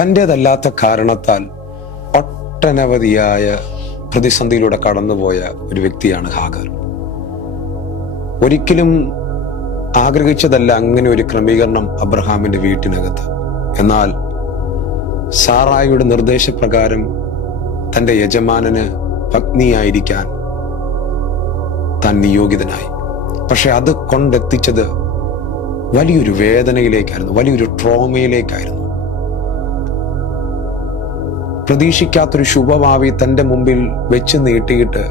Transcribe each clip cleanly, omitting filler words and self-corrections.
തൻ്റേതല്ലാത്ത കാരണത്താൽ ഒട്ടനവധിയായ പ്രതിസന്ധിയിലൂടെ കടന്നുപോയ ഒരു വ്യക്തിയാണ് ഹാഗർ. ഒരിക്കലും ആഗ്രഹിച്ചതല്ല അങ്ങനെ ഒരു ക്രമീകരണം അബ്രഹാമിന്റെ വീട്ടിനകത്ത്. എന്നാൽ സാറായിയുടെ നിർദ്ദേശപ്രകാരം തൻ്റെ യജമാനന് പത്നിയായിരിക്കാൻ താൻ നിയോഗിതനായി. പക്ഷെ അത് കൊണ്ടെത്തിച്ചത് വലിയൊരു വേദനയിലേക്കായിരുന്നു, വലിയൊരു ട്രോമയിലേക്കായിരുന്നു. പ്രതീക്ഷിക്കാത്തൊരു ശുഭഭാവി തൻ്റെ മുമ്പിൽ വെച്ച് നീട്ടിയിട്ട്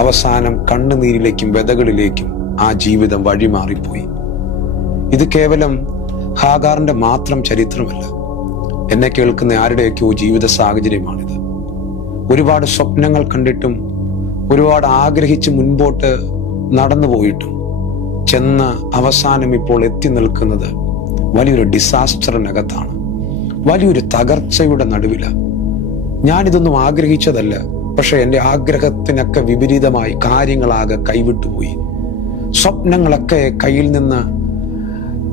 അവസാനം കണ്ണുനീരിലേക്കും വ്യതകളിലേക്കും ആ ജീവിതം വഴിമാറിപ്പോയി. ഇത് കേവലം ഹാഗാറിന്റെ മാത്രം ചരിത്രമല്ല, എന്നെ കേൾക്കുന്ന ആരുടെയൊക്കെയോ ജീവിത സാഹചര്യമാണിത്. ഒരുപാട് സ്വപ്നങ്ങൾ കണ്ടിട്ടും ഒരുപാട് ആഗ്രഹിച്ച് മുൻപോട്ട് നടന്നുപോയിട്ടും ചെന്ന് അവസാനം ഇപ്പോൾ എത്തി നിൽക്കുന്നത് വലിയൊരു ഡിസാസ്റ്ററിനകത്താണ്, വലിയൊരു തകർച്ചയുടെ നടുവിലാണ്. ഞാനിതൊന്നും ആഗ്രഹിച്ചതല്ല, പക്ഷെ എൻ്റെ ആഗ്രഹത്തിനൊക്കെ വിപരീതമായി കാര്യങ്ങളാകെ കൈവിട്ടുപോയി. സ്വപ്നങ്ങളൊക്കെ കയ്യിൽ നിന്ന്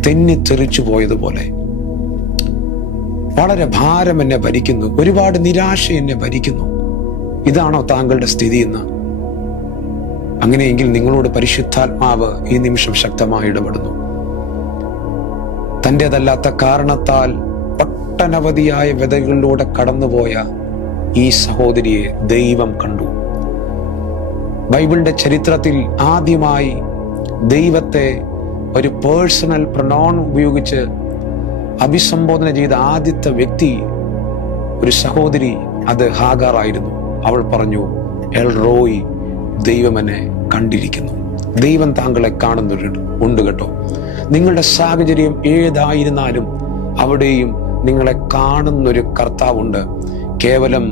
തെന്നിത്തെറിച്ചു പോയതുപോലെ വളരെ ഭാരം എന്നെ ഭരിക്കുന്നു, ഒരുപാട് നിരാശ എന്നെ ഭരിക്കുന്നു. ഇതാണോ താങ്കളുടെ സ്ഥിതി എന്ന്? അങ്ങനെയെങ്കിൽ നിങ്ങളോട് പരിശുദ്ധാത്മാവ് ഈ നിമിഷം ശക്തമായി ഇടപെടുന്നു. തൻ്റേതല്ലാത്ത കാരണത്താൽ ഒട്ടനവധിയായ വ്യതകളിലൂടെ കടന്നുപോയ ഈ സഹോദരിയെ ദൈവം കണ്ടു. ബൈബിളിന്റെ ചരിത്രത്തിൽ ആദ്യമായി ദൈവത്തെ ഒരു പേഴ്സണൽ പ്രൊനൗൺ ഉപയോഗിച്ച് അഭിസംബോധന ചെയ്ത ആദ്യത്തെ വ്യക്തി ഒരു സഹോദരി, അത് ഹാഗാർ ആയിരുന്നു. അവൾ പറഞ്ഞു, എൽ റോയ്, ദൈവം എന്നെ കണ്ടിരിക്കുന്നു. ദൈവം താങ്കളെ കാണുന്നുണ്ട് കേട്ടോ. നിങ്ങളുടെ സാഹചര്യം ഏതായിരുന്നാലും അവിടെയും നിങ്ങളെ കാണുന്നൊരു കർത്താവുണ്ട്. കേവലം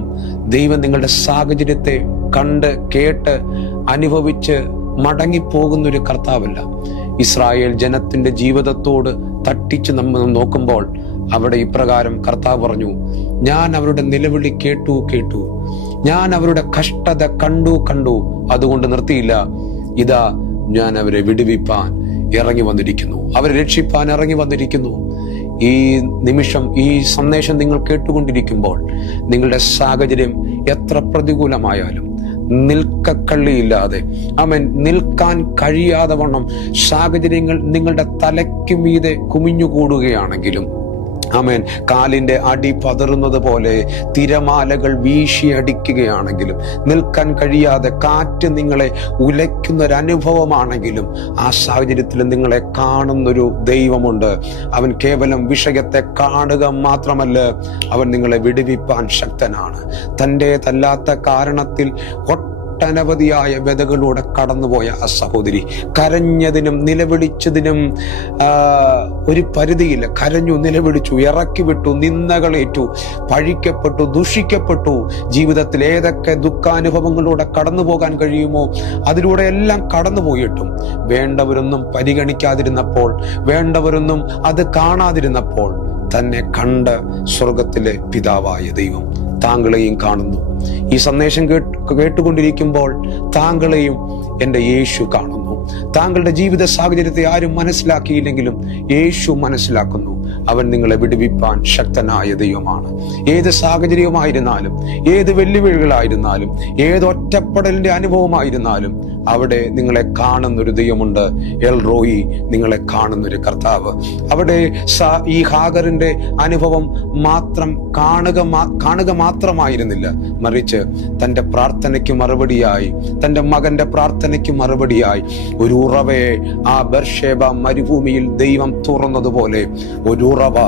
ദൈവം നിങ്ങളുടെ സാഹചര്യത്തെ കണ്ട് കേട്ട് അനുഭവിച്ച് മടങ്ങിപ്പോകുന്നൊരു കർത്താവല്ല. ഇസ്രായേൽ ജനത്തിന്റെ ജീവിതത്തോട് തട്ടിച്ച് നമ്മൾ നോക്കുമ്പോൾ അവിടെ ഇപ്രകാരം കർത്താവ് പറഞ്ഞു, ഞാൻ അവരുടെ നിലവിളി കേട്ടു, ഞാൻ അവരുടെ കഷ്ടത കണ്ടു. അതുകൊണ്ട് നിർത്തിയില്ല, ഇതാ ഞാൻ അവരെ വിടുവിപ്പാൻ ഇറങ്ങി വന്നിരിക്കുന്നു, അവരെ രക്ഷിപ്പാൻ ഇറങ്ങി വന്നിരിക്കുന്നു. ഈ നിമിഷം ഈ സന്ദേശം നിങ്ങൾ കേട്ടുകൊണ്ടിരിക്കുമ്പോൾ നിങ്ങളുടെ സാഹചര്യം എത്ര പ്രതികൂലമായാലും നിൽക്കക്കള്ളിയില്ലാതെ, നിൽക്കാൻ കഴിയാതെ വണ്ണം സാഹചര്യങ്ങൾ നിങ്ങളുടെ തലയ്ക്ക് മീതെ കുമിഞ്ഞുകൂടുകയാണെങ്കിലും, കാലിന്റെ അടി പതറുന്നത് പോലെ തിരമാലകൾ വീശിയടിക്കുകയാണെങ്കിലും, നിൽക്കാൻ കഴിയാതെ കാറ്റ് നിങ്ങളെ ഉലയ്ക്കുന്നൊരനുഭവമാണെങ്കിലും, ആ സാഹചര്യത്തിൽ നിങ്ങളെ കാണുന്നൊരു ദൈവമുണ്ട്. അവൻ കേവലം വിഷയത്തെ കാണുക മാത്രമല്ല, അവൻ നിങ്ങളെ വിടുവിപ്പാൻ ശക്തനാണ്. തൻ്റേതല്ലാത്ത കാരണത്തിൽ ഒട്ടനവധിയായ വ്യതകളിലൂടെ കടന്നുപോയ ആ സഹോദരി കരഞ്ഞതിനും നിലവിളിച്ചതിനും ഒരു പരിധിയില്ല. കരഞ്ഞു, നിലവിളിച്ചു, ഇറക്കി വിട്ടു, നിന്ദകളേറ്റു, പഴിക്കപ്പെട്ടു, ദുഷിക്കപ്പെട്ടു. ജീവിതത്തിൽ ഏതൊക്കെ ദുഃഖാനുഭവങ്ങളിലൂടെ കടന്നു പോകാൻ കഴിയുമോ അതിലൂടെ എല്ലാം കടന്നുപോയിട്ടും വേണ്ടവരൊന്നും പരിഗണിക്കാതിരുന്നപ്പോൾ, വേണ്ടവരൊന്നും അത് കാണാതിരുന്നപ്പോൾ തന്നെ കണ്ട സ്വർഗത്തിലെ പിതാവായ ദൈവം താങ്കളെയും കാണുന്നു. ഈ സന്ദേശം കേട്ടുകൊണ്ടിരിക്കുമ്പോൾ താങ്കളെയും എൻ്റെ യേശു കാണുന്നു. താങ്കളുടെ ജീവിത സാഹചര്യത്തെ ആരും മനസ്സിലാക്കിയില്ലെങ്കിലും യേശു മനസ്സിലാക്കുന്നു. അവൻ നിങ്ങളെ വിടുവിപ്പാൻ ശക്തനായ ദൈവമാണ്. ഏത് സാഹചര്യമായിരുന്നാലും, ഏത് വെല്ലുവിളികളായിരുന്നാലും, ഏത് ഒറ്റപ്പെടലിന്റെ അനുഭവമായിരുന്നാലും അവിടെ നിങ്ങളെ കാണുന്നൊരു ദൈവമുണ്ട്. എൽ റോയി, നിങ്ങളെ കാണുന്നൊരു കർത്താവ്. അവിടെ ഈ ഹാഗറിന്റെ അനുഭവം മാത്രം കാണുക മാത്രമായിരുന്നില്ല, മറിച്ച് തൻ്റെ പ്രാർത്ഥനയ്ക്ക് മറുപടിയായി, തൻ്റെ മകന്റെ പ്രാർത്ഥനയ്ക്ക് മറുപടിയായി ഒരു ഉറവയെ ആ ബർഷേബ മരുഭൂമിയിൽ ദൈവം തുറന്നതുപോലെ ഒരു ഉറവ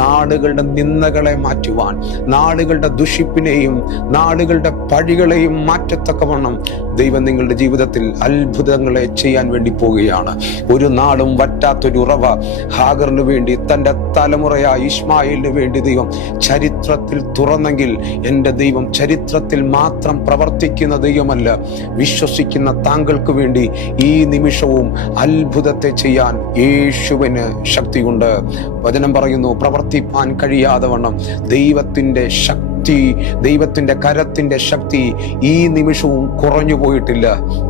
നാടുകളുടെ നിന്ദകളെ മാറ്റുവാൻ, നാടുകളുടെ ദുഷിപ്പിനെയും നാടുകളുടെ പഴികളെയും മാറ്റത്തക്കവണ്ണം ദൈവം നിങ്ങളുടെ ജീവിതത്തിൽ അത്ഭുതങ്ങളെ ചെയ്യാൻ വേണ്ടി പോവുകയാണ്. ഒരു നാളും വറ്റാത്തൊരു ഉറവ ഹാഗറിന് വേണ്ടി, തൻ്റെ തലമുറയായ ഇസ്മായിലിന് വേണ്ടി ദൈവം ചരിത്രത്തിൽ തുറന്നെങ്കിൽ, എൻ്റെ ദൈവം ചരിത്രത്തിൽ മാത്രം പ്രവർത്തിക്കുന്ന ദൈവമല്ല, വിശ്വസിക്കുന്ന താങ്കൾക്ക് വേണ്ടി ഈ നിമിഷവും അത്ഭുതത്തെ ചെയ്യാൻ യേശുവിന് ശക്തിയുണ്ട്. വചനം പറയുന്നു, പ്രവർത്തിപ്പാൻ കഴിയാതെ വണ്ണം ദൈവത്തിൻ്റെ ശക്തി, ദൈവത്തിൻ്റെ കരത്തിൻ്റെ ശക്തി ഈ നിമിഷവും കുറഞ്ഞു പോയിട്ടില്ല.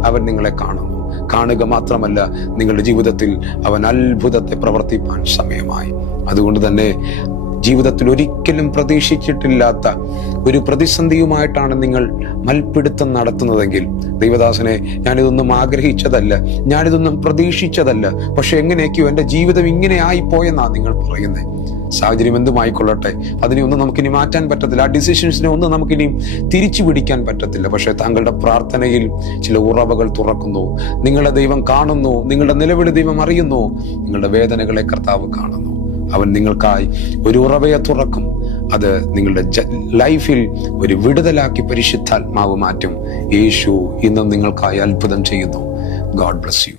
അവൻ നിങ്ങളെ കാണുക മാത്രമല്ല, നിങ്ങളുടെ ജീവിതത്തിൽ അവൻ അത്ഭുതത്തെ പ്രവർത്തിപ്പാൻ സമയമായി. അതുകൊണ്ട് തന്നെ ജീവിതത്തിൽ ഒരിക്കലും പ്രതീക്ഷിച്ചിട്ടില്ലാത്ത ഒരു പ്രതിസന്ധിയുമായിട്ടാണ് നിങ്ങൾ മൽപ്പിടുത്തം നടത്തുന്നതെങ്കിൽ, ദൈവദാസനെ, ഞാനിതൊന്നും ആഗ്രഹിച്ചതല്ല, ഞാനിതൊന്നും പ്രതീക്ഷിച്ചതല്ല, പക്ഷെ എങ്ങനെയൊക്കെയോ എൻ്റെ ജീവിതം ഇങ്ങനെ ആയിപ്പോയെന്നാണ് നിങ്ങൾ പറയുന്നത്. സാഹചര്യം എന്തുമായിക്കൊള്ളട്ടെ, അതിനെ ഒന്നും നമുക്കിനി മാറ്റാൻ പറ്റത്തില്ല, ആ ഡിസിഷൻസിനെ ഒന്നും നമുക്കിനി തിരിച്ചു പിടിക്കാൻ പറ്റത്തില്ല. പക്ഷെ താങ്കളുടെ പ്രാർത്ഥനയിൽ ചില ഉറവകൾ തുറക്കുന്നു. നിങ്ങളുടെ ദൈവം കാണുന്നു, നിങ്ങളുടെ നിലവിളി ദൈവം അറിയുന്നു, നിങ്ങളുടെ വേദനകളെ കർത്താവ് കാണുന്നു. അവൻ നിങ്ങൾക്കായി ഒരു ഉറവയെ തുറക്കും. അത് നിങ്ങളുടെ ലൈഫിൽ ഒരു വിടുതലാക്കി പരിശുദ്ധാത്മാവ് മാറ്റും. യേശു ഇന്നും നിങ്ങൾക്കായി അത്ഭുതം ചെയ്യുന്നു. God bless you.